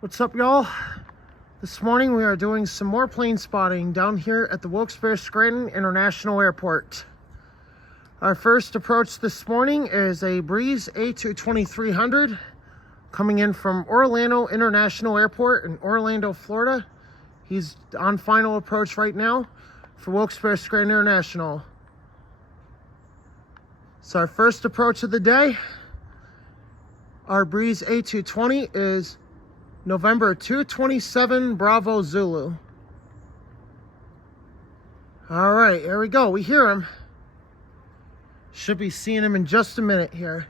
What's up, y'all? This morning we are doing some more plane spotting down here at the Wilkes-Barre-Scranton International Airport. Our first approach this morning is a Breeze A220-300 coming in from Orlando International Airport in Orlando, Florida. He's on final approach right now for Wilkes-Barre-Scranton International. So our first approach of the day, our Breeze A220 is November 227 Bravo Zulu. All right, here we go. We hear him. Should be seeing him in just a minute here.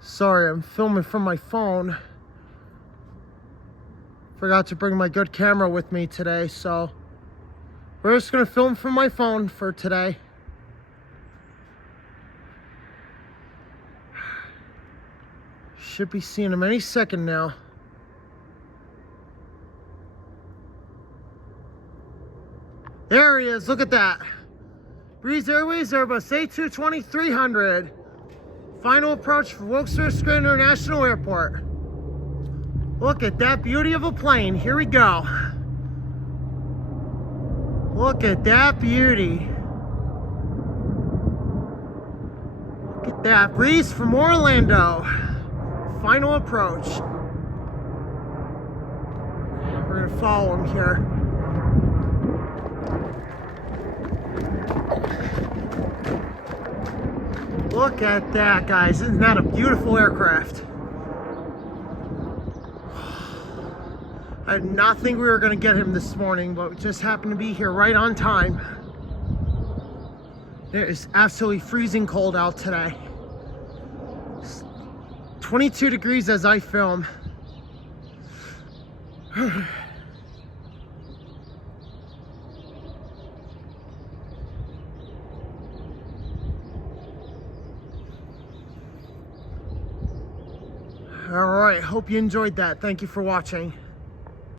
Sorry, I'm filming from my phone. Forgot to bring my good camera with me today, so we're just gonna film from my phone for today. Should be seeing him any second now. There he is, look at that. Breeze Airways Airbus A220-300. Final approach for Wilkes-Barre-Scranton International Airport. Look at that beauty of a plane, here we go. Look at that beauty. Look at that, Breeze from Orlando. Final approach. We're gonna follow him here. Look at that, guys. Isn't that a beautiful aircraft? I did not think we were gonna get him this morning, but we just happened to be here right on time. It is absolutely freezing cold out today. 22 degrees as I film. All right, hope you enjoyed that. Thank you for watching.